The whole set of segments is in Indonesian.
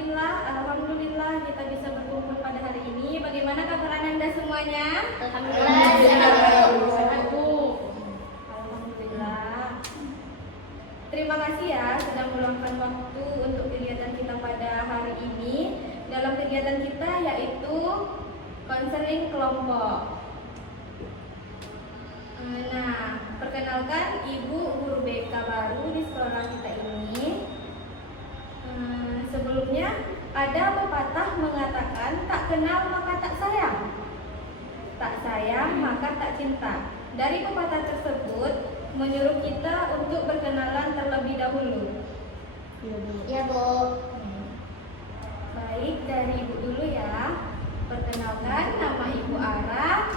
Alhamdulillah kita bisa berkumpul pada hari ini. Bagaimana kabar Ananda semuanya? Alhamdulillah. Alhamdulillah. Terima kasih ya sudah meluangkan waktu untuk kegiatan kita pada hari ini. Dalam kegiatan kita yaitu konseling kelompok. Nah, perkenalkan Ibu guru BK baru di sekolah kita ini. Sebelumnya ada pepatah mengatakan tak kenal maka tak sayang, tak sayang maka tak cinta. Dari pepatah tersebut menyuruh kita untuk berkenalan terlebih dahulu. Ya, Bu. Baik, dari Ibu dulu ya. Perkenalkan, nama Ibu Ara.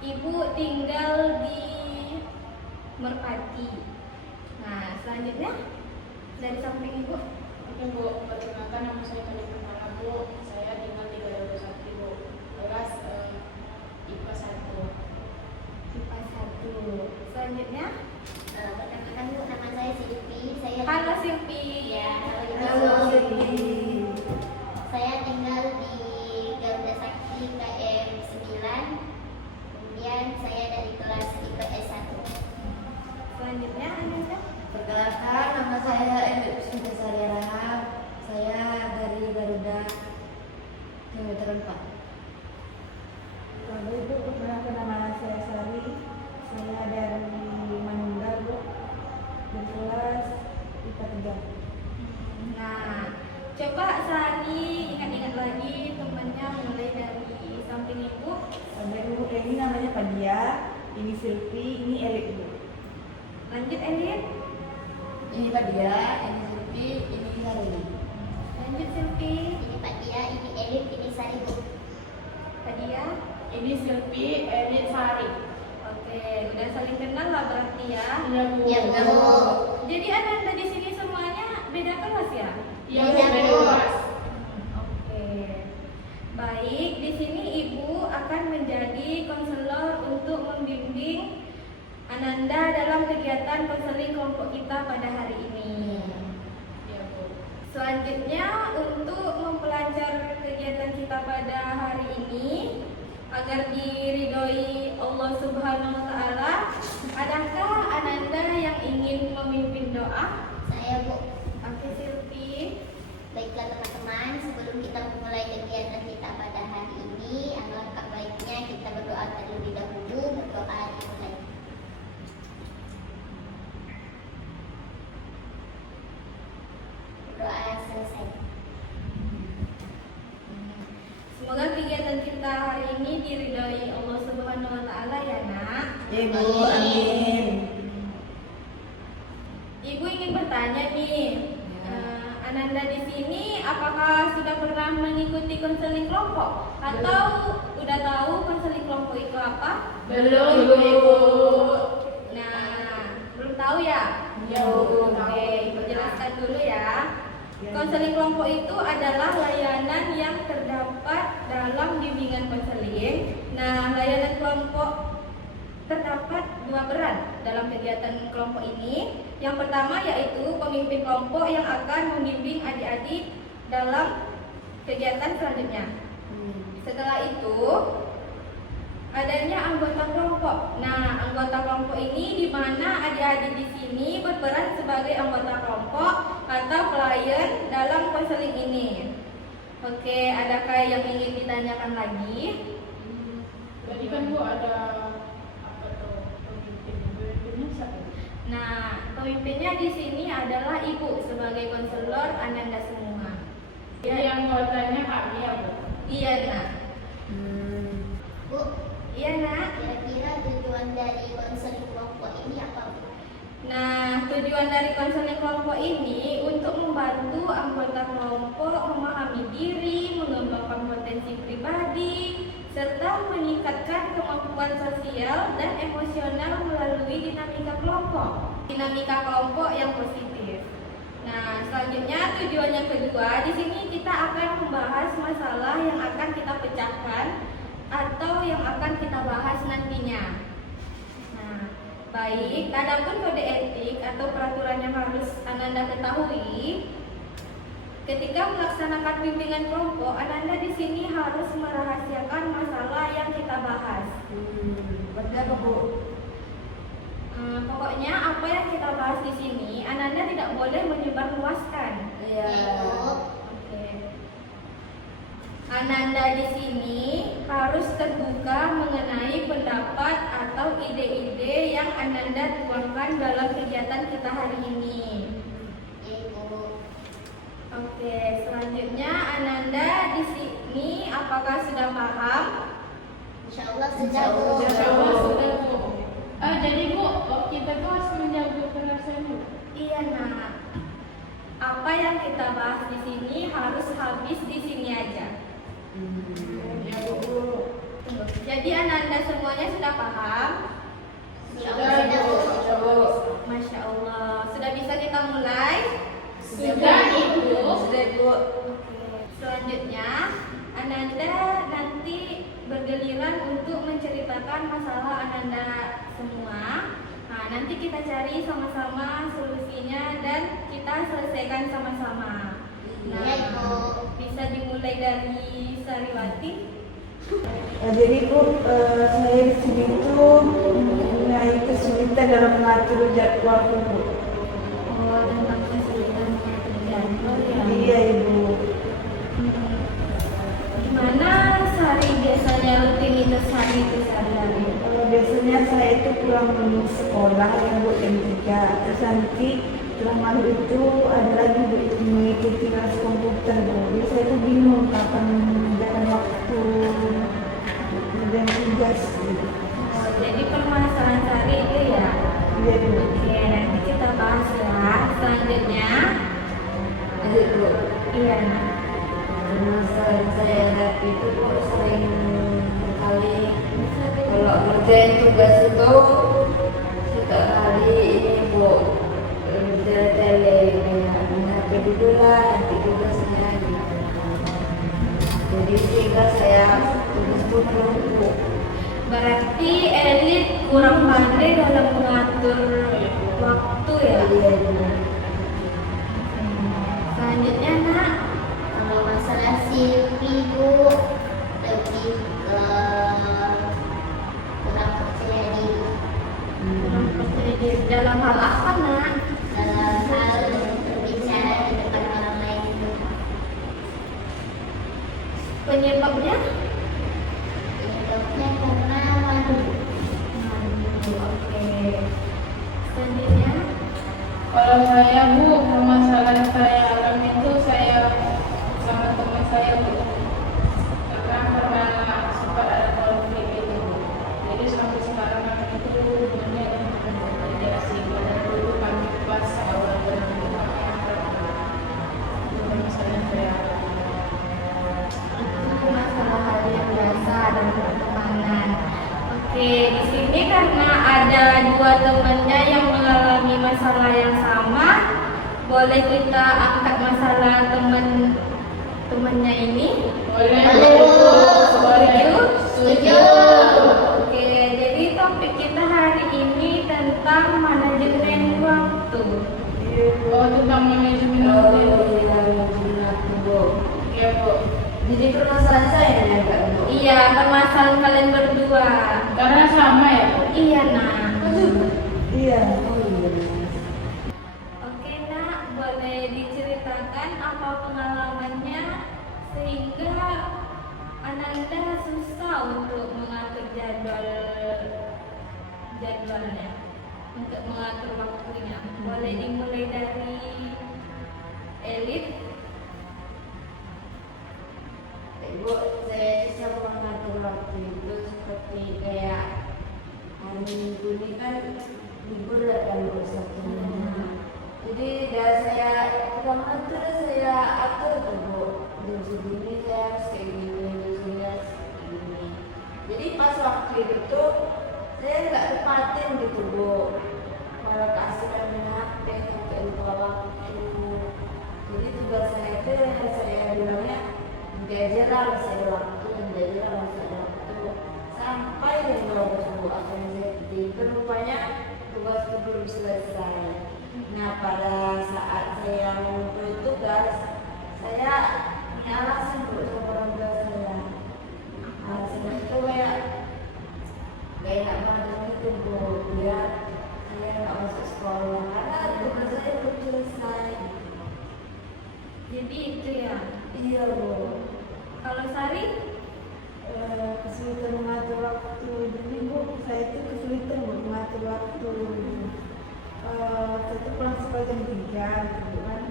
Ibu tinggal di Merpati. Nah, selanjutnya dari samping Ibu. Oke, Bu, perkenalkan nama saya Kadi Purnama, Bu. Saya tinggal di Garuda Sakti, Bu. Kelas IPA 1. IPA 1. Selanjutnya, Perkenalkan, Bu, nama saya Silvi. halo Silvi. Ya, Halo Silvi. Saya tinggal di Garuda Sakti KM 9. Kemudian saya dari kelas IPS 1. Selanjutnya Ananda. Perkenalkan, nama saya Elit Sari Rahab. Saya dari Garuda kilometer 4. Lalu Ibu, perkenalkan nama saya Sari. Saya dari Manunggal, Bu. Di kelas IPA 3. Nah, coba Sari ingat-ingat lagi temannya mulai dari samping Ibu. Ada Ibu, ini namanya Padia, ini Silvi, ini Elit, Bu. Lanjut Elit. Ini Padia, ini Silvi, ini Sari. Lanjut Silvi. Ini Pak Dia, ini Elit, ini Sari, Bu. Padia. Ini Silvi, Edit Sari. Oke, udah saling kenal lah berarti ya. Iya, Bu. Ya, Bu. Jadi Ananda di sini semuanya beda kelas ya? Iya, Bu. Iya, Bu. Bebas. Oke. Baik, di sini Ibu akan menjadi konselor untuk membimbing Ananda dalam kegiatan konseling kelompok kita pada hari ini. Iya, Bu. Selanjutnya untuk mempelancar kegiatan kita pada hari ini agar diridhoi Allah Subhanahu wa taala, adakah Ananda yang ingin memimpin doa? Saya, Bu. Oke, Silvi. Baiklah teman-teman, sebelum kita memulai kegiatan kita pada hari ini, alangkah baiknya kita berdoa terlebih dahulu. Berdoa dimulai. Doa selesai. Semoga kegiatan kita hari ini diridhoi Allah Subhanahu wa taala ya, Nak. Ibu, amin. Ibu ingin bertanya nih, Ananda di sini apakah sudah pernah mengikuti konseling kelompok atau udah tahu konseling kelompok itu apa? Belum, Bu. Nah, belum tahu ya? Iya, Bu. Oke, Ibu jelaskan dulu ya. Konseling kelompok itu adalah layanan yang terdapat dalam bimbingan konseling. Nah, layanan kelompok terdapat dua peran dalam kegiatan kelompok ini. Yang pertama yaitu pemimpin kelompok yang akan membimbing adik-adik dalam kegiatan selanjutnya. Setelah itu adanya anggota kelompok. Nah, anggota kelompok ini di mana adik-adik di sini berperan sebagai anggota kelompok atau klien dalam konseling ini. Oke, adakah yang ingin ditanyakan lagi? Tadi kan, Bu, ada apa tuh pemimpinnya siapa? Nah, pemimpinnya di sini adalah Ibu sebagai konselor Ananda semua. Jadi anggotanya kami ya, Bu. Iya, Nak. Bu, Iya, Nak. kira-kira tujuan dari konseling kelompok ini apa, Bu? Nah, tujuan dari konseling kelompok ini untuk membantu anggota kelompok memahami diri, mengembangkan potensi pribadi, serta meningkatkan kemampuan sosial dan emosional melalui dinamika kelompok. Dinamika kelompok yang positif. Nah, selanjutnya tujuan yang kedua, di sini kita akan membahas masalah yang akan kita pecahkan atau yang akan kita bahas nantinya. Nah, baik, adapun kode etik atau peraturan yang harus Ananda ketahui, Ketika melaksanakan bimbingan kelompok, Ananda di sini harus merahasiakan masalah yang kita bahas. Berarti apa, Bu? Pokoknya apa yang kita bahas di sini, Ananda tidak boleh menyebarluaskan. Iya. Oke. Ananda di sini harus terbuka mengenai pendapat atau ide-ide yang Ananda tuangkan dalam kegiatan kita hari ini. Oke, selanjutnya Ananda di sini apakah sudah paham? Insya Allah sudah, Bu. Insya Allah sudah, Bu. Jadi Bu, kita tuh harus menjaga perasaan Bu. Iya, Nak. Apa yang kita bahas di sini harus habis di sini aja. Ya Bu. Jadi Ananda semuanya sudah paham? Insya Allah sudah, Bu. Masya Allah. Sudah bisa kita mulai? Sudah Ibu. Sudah, Bu. Oke. Selanjutnya, Ananda nanti bergiliran untuk menceritakan masalah Ananda semua. Nah, nanti kita cari sama-sama solusinya dan kita selesaikan sama-sama. Nah, Iya, Ibu. bisa dimulai dari Sariwati. Jadi Bu, saya di sini itu mempunyai kesulitan dalam mengatur jadwal Bu. Oh, tentang kesulitan jadwal ya. Iya Ibu. Gimana Sari biasanya rutinitas Sari itu sehari-hari? Biasanya saya itu pulang sekolah ya Bu jam 3. Terus nanti setelah malam itu ada lagi Bu mengikuti kelas komputer Bu. Jadi saya itu bingung kapan mengerjakan waktu dan tugas gitu. Oh, jadi permasalahan Sari itu ya. Iya Bu. Oke, nanti kita bahas ya. Selanjutnya, Lanjut, Bu. iya. Nah. Masalah yang saya hadapi itu kok sering kali kalau ngerjain tugas itu suka kali ini Bu tele-tele kayak HP dulu lah nanti tugasnya gitu. Jadi sehingga saya tugas pun Bu. Berarti elit kurang pandai dalam mengatur waktu ya. Iya, benar. Selanjutnya, Nak. Kalau masalah Silvi, Bu, lebih ke kurang percaya diri Kurang percaya diri dalam hal apa, Nak? dalam hal berbicara di depan orang lain, Bu. Penyebabnya? Penyebabnya karena malu. Oke. Selanjutnya, Kalau saya Bu, permasalahan saya alami itu saya sama teman saya Bu. Karena sempat ada konflik itu Bu. Jadi sampai sekarang kami itu hubungannya tidak asing. Dan dulu kami pas awal kami yang pertama. Itu permasalahan saya alami. itu masalah hal yang biasa dalam pertemanan. Oke, di sini karena ada dua temannya yang mengalami masalah yang sama, boleh kita angkat masalah temannya ini? Boleh Boleh, Bu. Boleh. Setuju. Oke, jadi topik kita hari ini tentang manajemen waktu. Oh, tentang manajemen Oh waktu. iya, benar Bu. Iya Bu. Jadi permasalahan saya ya Kak Bu. Iya, permasalahan kalian berdua. Karena sama ya Bu. Iya, Nak. Iya. Oh iya. Oke, Nak, boleh diceritakan apa pengalamannya sehingga Ananda susah untuk mengatur jadwalnya, untuk mengatur waktunya. Boleh dimulai dari Elit. Bu, saya bisa mengatur waktu itu seperti kayak hari Minggu ini kan libur ya kan Bu Sabtunya. Jadi saya pertama tuh saya atur tuh Bu, jam segini saya harus kayak gini, jam segini harus kayak gini. Jadi pas waktu itu saya nggak tepatin gitu Bu, malah kasih main HP sampai lupa waktu. Jadi tugas saya itu yang saya bilangnya menjajar lah masih ada waktu, menjajar lah masih ada waktu sampai jam 12 Bu akhirnya saya tidur, rupanya tugas itu belum selesai. Nah pada saat saya ngumpul tugas ya. Iya Bu. Kalau Sari? Kesulitan mengatur waktu. Jadi Bu, saya itu kesulitan Bu mengatur waktu. Saya itu pulang sekolah jam 3 gitu kan.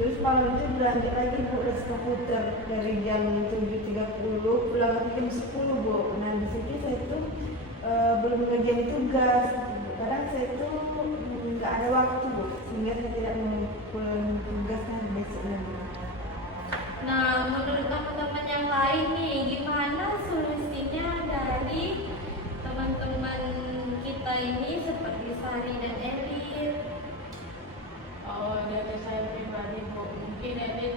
Terus malam itu berlanjut lagi Bu les komputer dari jam 7.30 pulang lagi jam 10 Bu. Nah di situ saya itu belum ngerjain tugas. Kadang saya itu nggak ada waktu Bu, sehingga saya tidak mengumpulkan tugasnya besoknya Bu. Nah, menurut teman-teman yang lain nih, gimana solusinya dari teman-teman kita ini seperti Sari dan Elit? Oh, dari saya pribadi Bu, mungkin Edit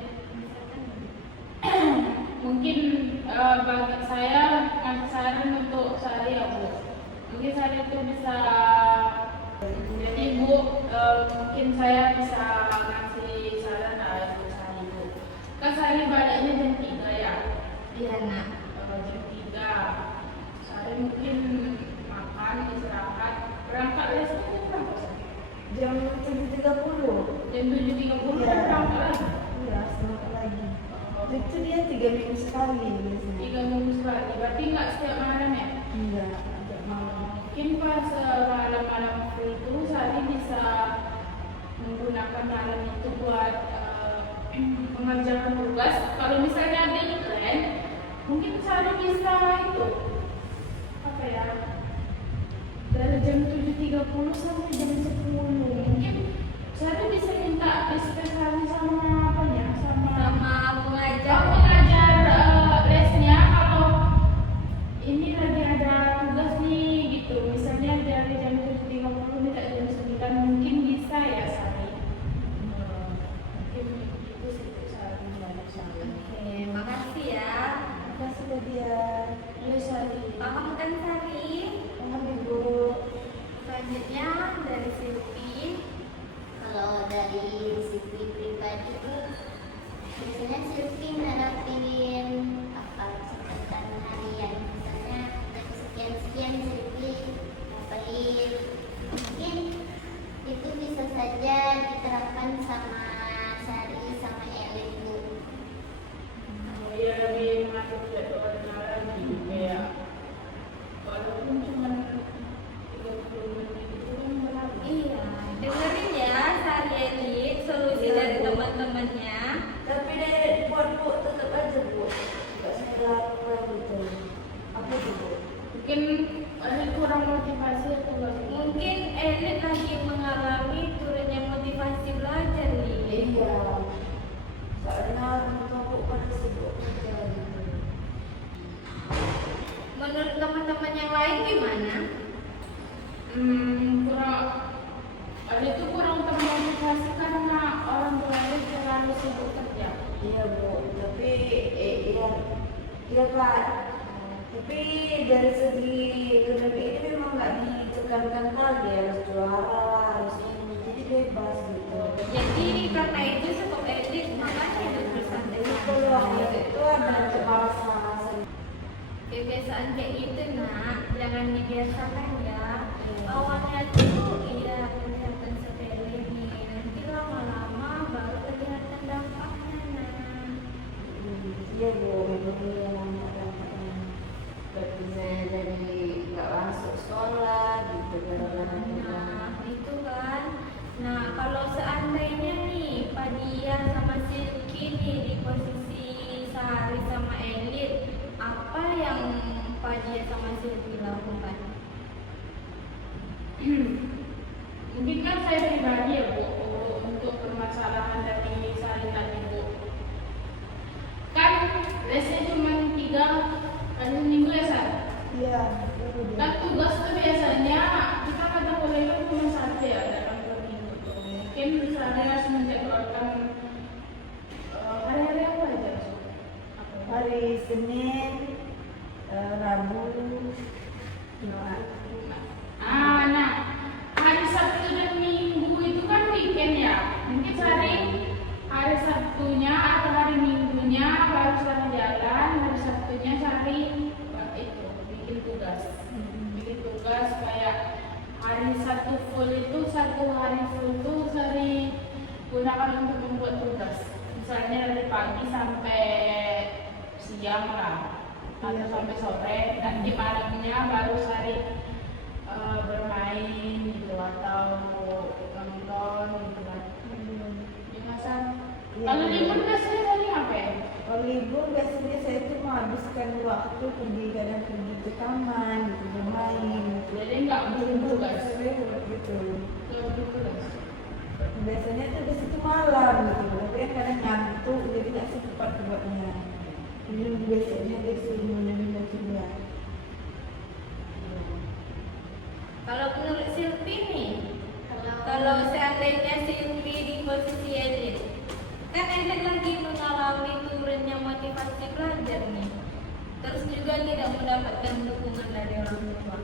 mungkin bagi saya ngasih saran untuk Sari ya Bu. Mungkin Sari itu bisa, jadi Bu, mungkin saya bisa ngasih saran untuk Sari Bu. Kan Sari baliknya jam 3 ya. Iya nak. Jam 3 Sari mungkin makan, istirahat, berangkat les itu berapa Sari? Jam 7.30. Jam 7.30 kan berangkat lagi. Iya, sebentar lagi. Itu dia 3 minggu sekali biasanya. 3 minggu sekali, berarti nggak setiap malam ya? Iya, agak malam. Mungkin pas malam-malam free itu Sari bisa menggunakan malam itu buat mengerjakan tugas. Kalau misalnya ada event, mungkin Sari bisa itu apa ya, dari jam 7.30 sampai jam 10 mungkin Sari bisa minta spesialis sama apa ya, Sama pengajar. mengajar lesnya. Kalau ini lagi ada tugas nih gitu, misalnya dari jam 7.30 minta jam 9, mungkin bisa ya Sari. Mungkin itu sih Sari banyak Sari. Oke, makasih ya. Makasih Bu dia. Iya Sari. Paham kan Sari? Paham Ibu. Selanjutnya dari Silvi. Kalau dari Silvi pribadi itu biasanya Silvi nerapin apa catatan harian, misalnya dari sekian Silvi ngapalin. Mungkin itu bisa saja diterapkan sama Sari sama Elit Bu. Dia lebih mengatur jadwalnya lagi, kayak walaupun cuma 30 menit itu kan berlalu. Iya, dengerin ya Sari Elit solusi Iya, dari Bu. teman-temannya. Tapi dari buat Bu tetap aja Bu. Enggak sekedar gitu. Apa itu Bu? Mungkin ada kurang motivasi atau bagaimana? Mungkin Elit lagi mengalami turunnya motivasi belajar nih. Iya. Soalnya Bu pada sibuk kerja gitu. Menurut teman-teman yang lain gimana? Kurang, ada itu kurang termotivasi karena orang tuanya terlalu sibuk kerja. Iya Bu, tapi iya Pak. Tapi dari segi ekonomi ini memang nggak ditekankan lagi harus juara, harus ini, jadi bebas gitu. Jadi karena itu stop Elit makanya hidup bersantai. Jadi kalau itu ada merasa Kebiasaan kayak gitu nak, jangan dibiasakan ya. Awalnya tuh iya kelihatan sepele nih, nanti lama-lama baru kelihatan dampaknya nak. iya Bu, itu yang kadang-kadang seperti saya dari nggak masuk sekolah gitu gara-gara Nah itu kan. Nah kalau seandainya nih Padia sama Silky nih di posisi Sari sama Elit, apa yang Padia sama Silky lakukan? Mungkin kan saya pribadi ya Bu, untuk permasalahan dari Sari tadi Bu. Kan lesnya cuma 3 kali seminggu ya Sari? Iya, itu dia. Kan tugas tuh biasanya kita kata kuliah itu cuma 1 ya dalam 2 minggu tuh. Mungkin misalnya harus menjadwalkan hari-hari apa aja So? Hari Senin, Rabu, Jumat. Nah, hari Sabtu dan Minggu itu kan weekend ya. Mungkin hari Sabtunya atau hari Minggunya baru Sari jalan, hari Sabtunya Sari itu bikin tugas kayak hari Sabtu full itu 1 hari full tuh Sari gunakan untuk membuat tugas. misalnya dari pagi sampai siang lah atau sampai sore, dan di malamnya baru sehari bermain gitu atau nonton gitu kan. Biasa. Kalau libur biasanya dari apa ya? Kalau libur biasanya saya tuh menghabiskan waktu kadang pergi ke taman gitu, bermain. Jadi nggak bertugas. Gitu. Nggak bertugas. Biasanya tuh di situ malam gitu, tapi kan kadang ngantuk jadi nggak sempat buatnya. Jadi biasanya di sini benar-benar juga. Kalau menurut Silvi nih, Kalau kalau seandainya Silvi di posisi Edit, kan Edit lagi mengalami turunnya motivasi belajar nih, terus juga tidak mendapatkan dukungan dari orang tua.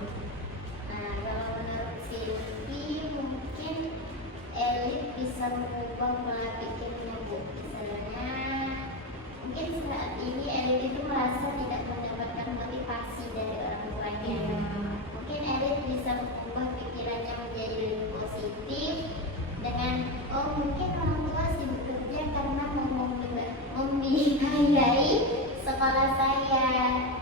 Nah, kalau menurut Silvi mungkin Elit bisa mengubah pola pikirnya, Bu. Misalnya, mungkin saat ini Elit itu merasa tidak mendapatkan motivasi dari orang tuanya. Mungkin Elit bisa mengubah pikirannya menjadi lebih positif dengan, oh mungkin orang tua sibuk kerja karena mau membiayai sekolah saya.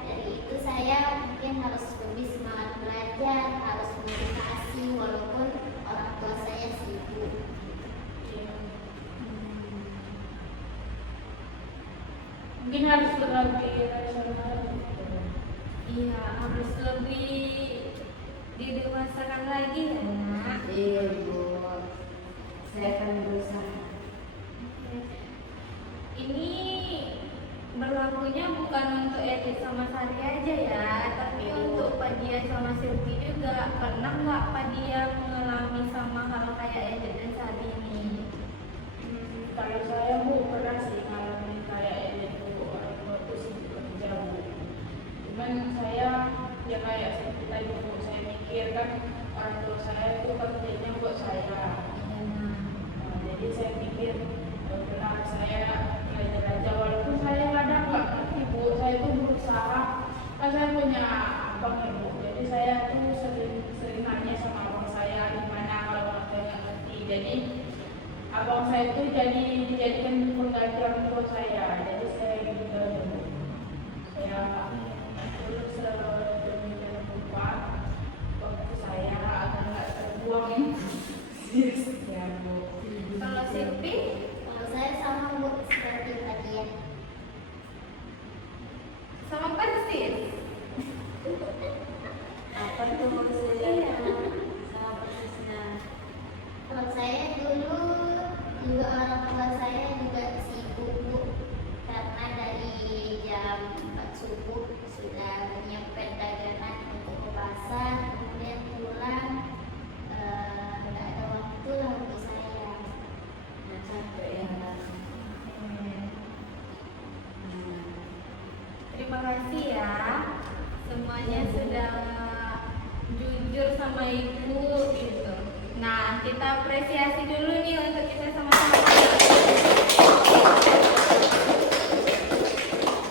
Dari itu saya mungkin harus lebih semangat belajar, harus motivasi walaupun orang tua saya sibuk. Mungkin harus lebih rasional. Iya, harus lebih didewasakan lagi ya, Nak. Iya Bu, saya akan berusaha. Ini berlakunya bukan untuk Edit sama Sari aja ya, tapi untuk Padia sama Silvi juga. Pernah nggak Padia mengalami sama hal kayak Edit dan Sari ini? Kalau saya Bu pernah sih ngalamin kayak itu orang tua tuh sibuk kerja Bu. Cuman saya ya kayak seperti tadi Bu, saya mikir kan orang tua saya itu kerjanya buat saya. Jadi saya pikir benar saya belajar aja walaupun saya kadang nggak ngerti Bu. Saya tuh berusaha, kan saya punya abang ya Bu. Jadi saya tuh sering nanya sama abang saya gimana kalau orang tua nggak ngerti. Jadi abang saya itu dijadikan pengganti orang tua saya. Jadi saya gitu aja Bu. Saya terus sedemikian rupa waktu saya agar nggak terbuang ya Bu. Kalau Silvi, Kalau saya sama Bu seperti tadi ya. sama persis. Apa tuh maksudnya? Iya. Sama persisnya. Kalau saya dulu juga orang tua saya juga sibuk Bu, karena dari jam 4 subuh sudah menyiapkan dagangan untuk ke pasar, kemudian pulang nggak ada waktu lah untuk saya. Nah, capek ya. Terima kasih ya, semuanya sudah jujur sama ibu gitu. Nah, kita apresiasi dulu nih untuk kita sama-sama.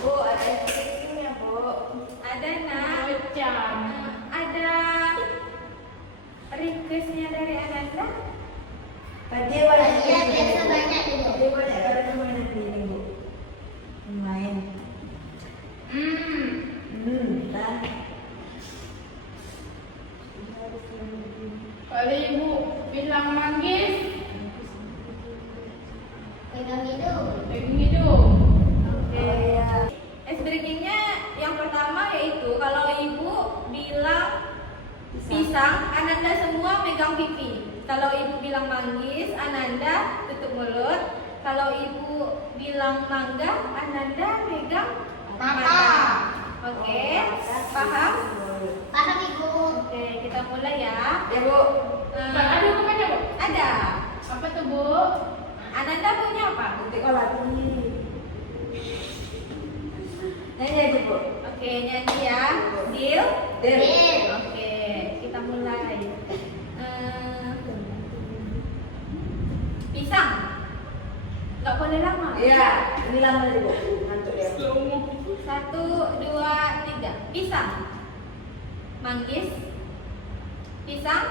Bu, ada yang Bu. Ada nak, Bocah. ada requestnya dari Ananda. Tadi banyak. Iya, biasa banyak Bu. Tadi banyak karena mana pilih Bu? Main. Dah. Kalau ibu bilang manggis, Pegang hidung. pegang hidung. Oke. Oh iya. Ice breakingnya yang pertama yaitu kalau ibu bilang pisang, Ananda semua pegang pipi. Kalau ibu bilang manggis, Ananda tutup mulut. Kalau ibu bilang mangga, Ananda pegang mata. Oke, paham? Paham Ibu? Oke, kita mulai ya. Ya Bu. Ada hukumannya Bu? Ada. Apa tuh Bu? Ananda punya apa? Nanti kalau lagi. Nyanyi aja Bu. Oke, nyanyi ya. Deal? Deal. Oke, kita mulai. Pisang. Nggak boleh lama. Iya, ini lama tadi Bu. Ngantuk ya. 1, 2, 3. Pisang. Manggis. Pisang.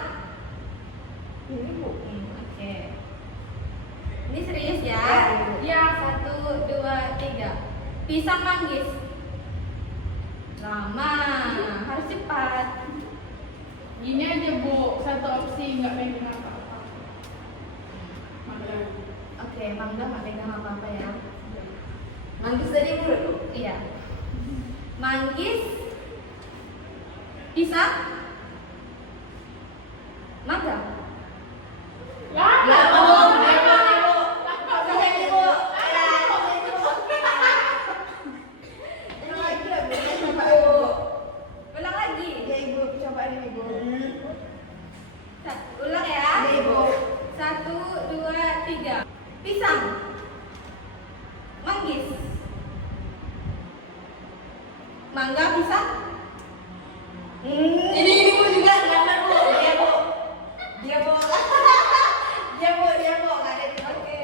Ini Bu. Oke. Ini serius ya? Ya. 1, 2, 3. Pisang manggis. Lama, harus cepat. Gini aja Bu, satu opsi nggak pegang apa-apa. Mangga. Oke, mangga nggak pegang apa-apa ya. Manggis tadi mulut Bu. Iya. Manggis. Pisang. Mangga. Lah, Ya, Bu. lah, Bisa nih, Bu. Ya, ini lagi lah, Bu. Coba, Bu. Ulang lagi. Ya Ibu, coba ini Ibu. Ulang ya. Ya Ibu. 1, 2, 3. Pisang. Manggis. Mangga, pisang. Ini Bu juga gambar Bu. Dia Bu. Dia Bu. Dia Bu, dia Bu. Nggak ada itu. Oke.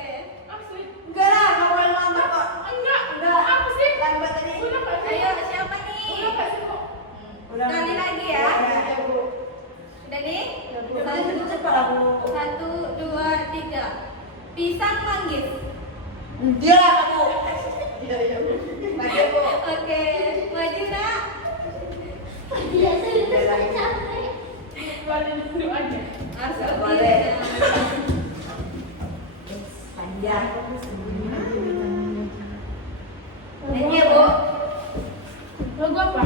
asli. Enggak lah, nggak boleh lambat kok. Enggak. Enggak. Apa sih? Lambat tadi. Udah nggak sih? Ayo, siapa nih? Udah nggak sih Bu? Sekali lagi ya. Ya, Bu. Udah nih? Ya, Bu. Itu cepat lah, Bu. 1, 2, 3. Pisang manggis. Dia lah, Bu. Iya, Bu. Maju, Bu. Oke, maju nak. Biasa itu saya capek. Keluarin dulu aja. Harus Nggak lebih. boleh. Ya. Panjang. Nyanyi ya, Bu. Lagu apa?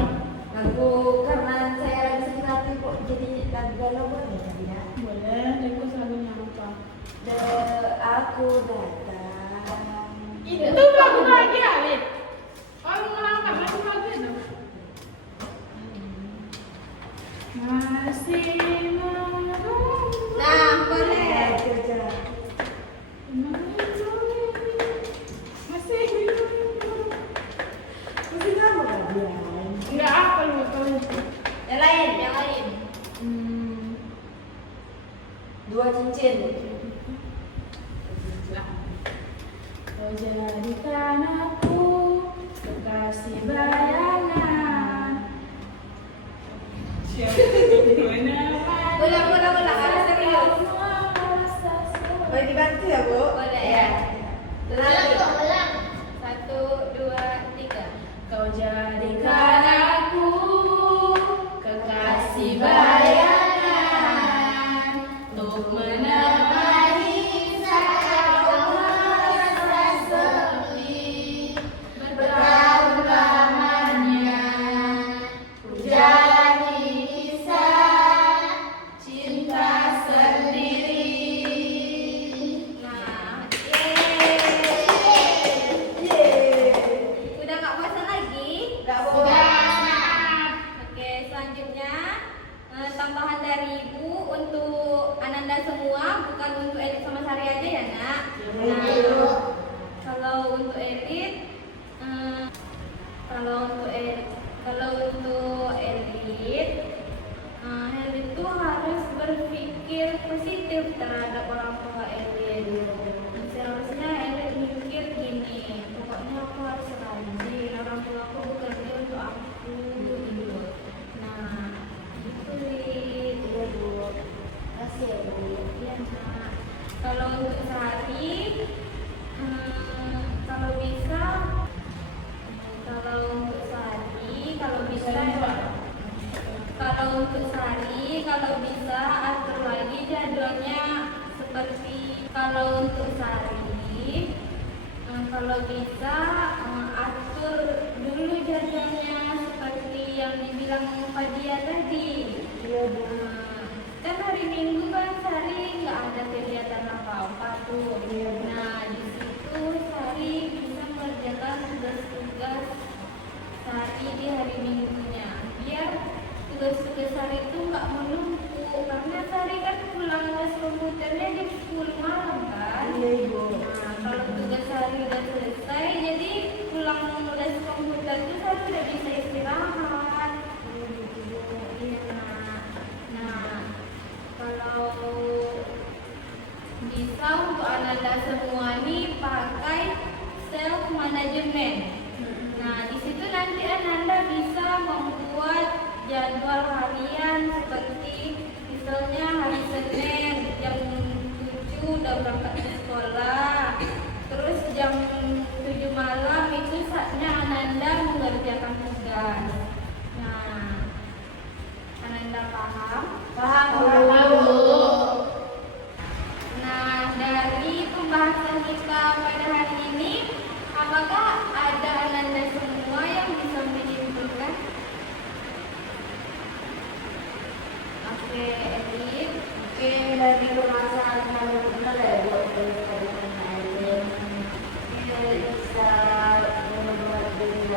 Lagu karena saya lagi sakit hati, Bu. Jadi lagu galau boleh ya? Boleh, request lagunya apa? Aku datang. Itu lagu bahagia, Lid. Kalau melangkah lagu bahagia dong. Masih Nah, boleh. Masih Masih kamu kan dia? enggak apa lu kalau Yang lain. Yang lain. Dua cincin. Kau jadikan aku kekasih bayangan. Ulang, harus serius. Boleh dibantu ya, Bu? Boleh ya. Ulang kok, ulang. 1, 2, 3. Kau jadikan aku kekasih bayangan untuk menemani saat kau merasa sepi. Bertahun lamanya ku jalani kisah cinta sendiri. Nah, Yeay. udah nggak bosan lagi? Nggak Bu. Oke, selanjutnya tambahan dari Ibu untuk Ananda semua, bukan untuk Elit sama Sari aja ya nak. Nah, kalau untuk Elit, Elit tuh harus berpikir positif terhadap orang tua Elit. Seharusnya Elit mikir gini, pokoknya aku harus rajin, orang tua aku bekerja untuk aku gitu. Nah, gitu Lid. Iya, Bu. Kasih ya, Bu. Iya nak. Kalau untuk Sari, kalau bisa, kalau untuk Sari, kalau bisa atur lagi jadwalnya seperti kalau untuk Sari, kalau bisa atur dulu jadwalnya seperti yang dibilang Fadia tadi. Iya, Bu. Kan hari Minggu kan Sari nggak ada kegiatan apa-apa tuh. Nah di situ Sari bisa mengerjakan tugas-tugas Sari di hari Minggunya. Biar tugas-tugas Sari itu nggak menumpuk karena Sari kan pulang les komputernya jam 10 malam kan. Iya, Ibu. Nah kalau tugas Sari udah selesai, jadi pulang les komputer itu Sari udah bisa istirahat. Iya nak. Nah kalau bisa untuk Ananda semua nih pakai self management. Nah di situ nanti Ananda bisa membuat jadwal harian seperti misalnya hari Senin jam 7 udah berangkat ke sekolah.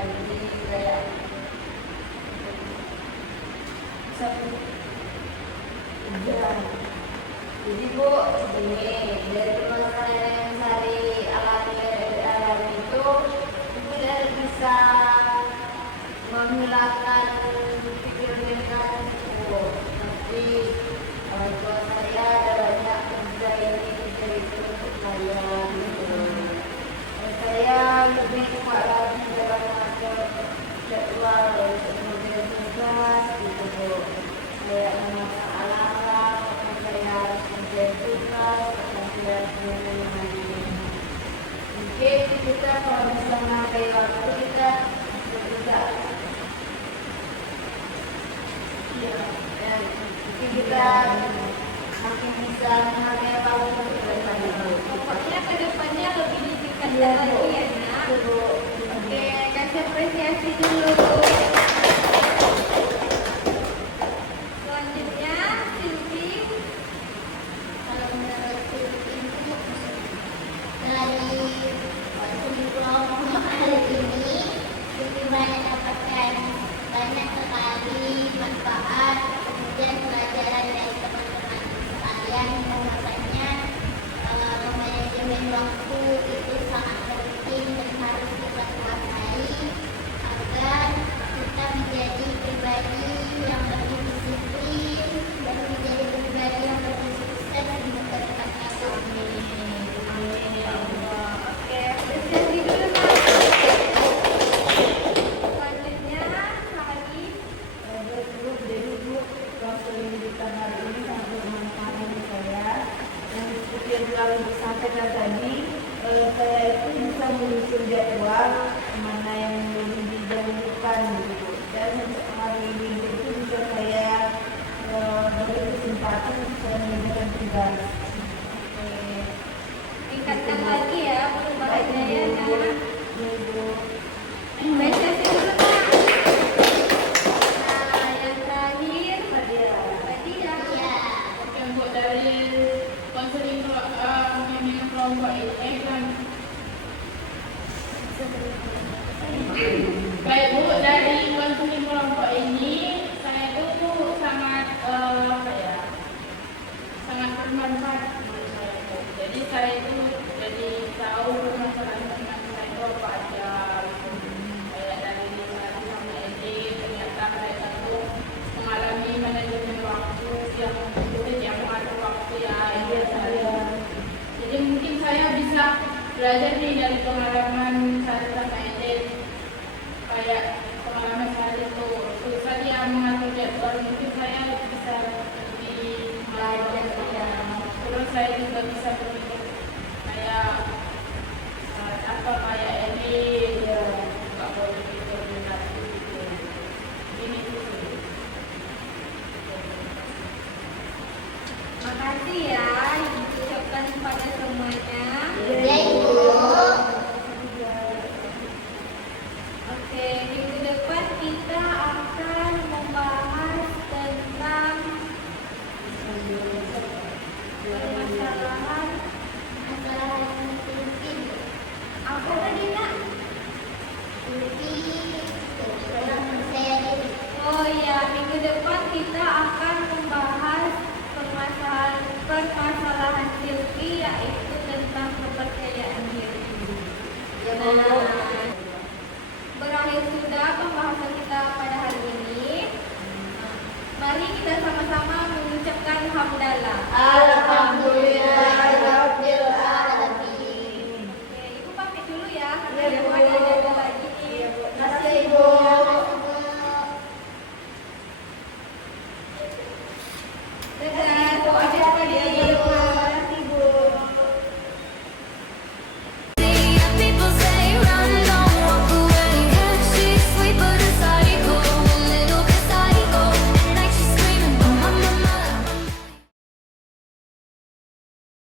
jadi kayak satu Ya. jadi Bu ini dari permasalahan yang alami itu tidak bisa menghilangkan pikiran kamu Bu, tapi orang tua saya ada banyak kerja ini kerja itu untuk saya gitu. Saya lebih suka lagi dalam mengatur jadwal kemudian tugas gitu Bu. Saya memasak alarm, saya harus kerjain tugas, saya mungkin kita kalau bisa menghargai waktu kita bisa mungkin kita makin bisa menghargai waktu daripada Pokoknya kedepannya lebih ditingkatkan lagi ya nak. Oke, kasih apresiasi dulu. Selanjutnya Silvi. Kalau menurut Silvi itu dari waktu kelompok hari ini Silvi banyak dapatkan banyak sekali manfaat kemudian pelajaran dari teman-teman sekalian bahwasanya manajemen waktu itu sangat penting dan harus kita kuasai agar kita menjadi pribadi yang lebih disiplin dan menjadi pribadi yang lebih sukses di masa depannya. Amin ya Allah. Oke, apresiasi dulu nak. Selanjutnya lagi. Jadi Bu, konseling di tanggal ini sangat bermanfaat bagi saya. Dan seperti yang telah Ibu sampaikan tadi, saya itu bisa menyusun jadwal mana yang lebih didahulukan gitu. Dan untuk hari ini itu bisa saya beri kesempatan untuk saya mengerjakan tugas. Tingkatkan lagi ya perubahannya ya nak. Ibu. Apresiasi dulu nak. Nah, yang terakhir Fadia. Ya, Oke Bu, dari konseling bimbingan kelompok ini kan baik Bu, dari konseling kelompok ini saya itu sangat sangat bermanfaat menurut saya Bu. Jadi saya itu jadi tahu permasalahan saya itu apa aja kayak dari misalnya sama ini ternyata mereka itu mengalami manajemen waktu yang sulit yang mengatur waktu ya iya saya. Jadi mungkin saya bisa belajar nih dari pengalaman saya sama Edith kayak pengalaman saya itu susah dia mengatur jadwal mungkin saya bisa lebih belajar ya. Terus saya juga bisa berpikir kayak apa kayak Edith ya nggak boleh pikir negatif gitu. Ini tuh. Makasih ya yang diucapkan kepada semuanya. ya Ibu. Oke, minggu depan kita akan membahas tentang permasalahan Masalah Silvi. apa tadi nak? Silvi, tolong saya dulu. Oh iya, minggu depan kita akan membahas permasalahan Silvi yaitu tentang kepercayaan diri. ya Nah,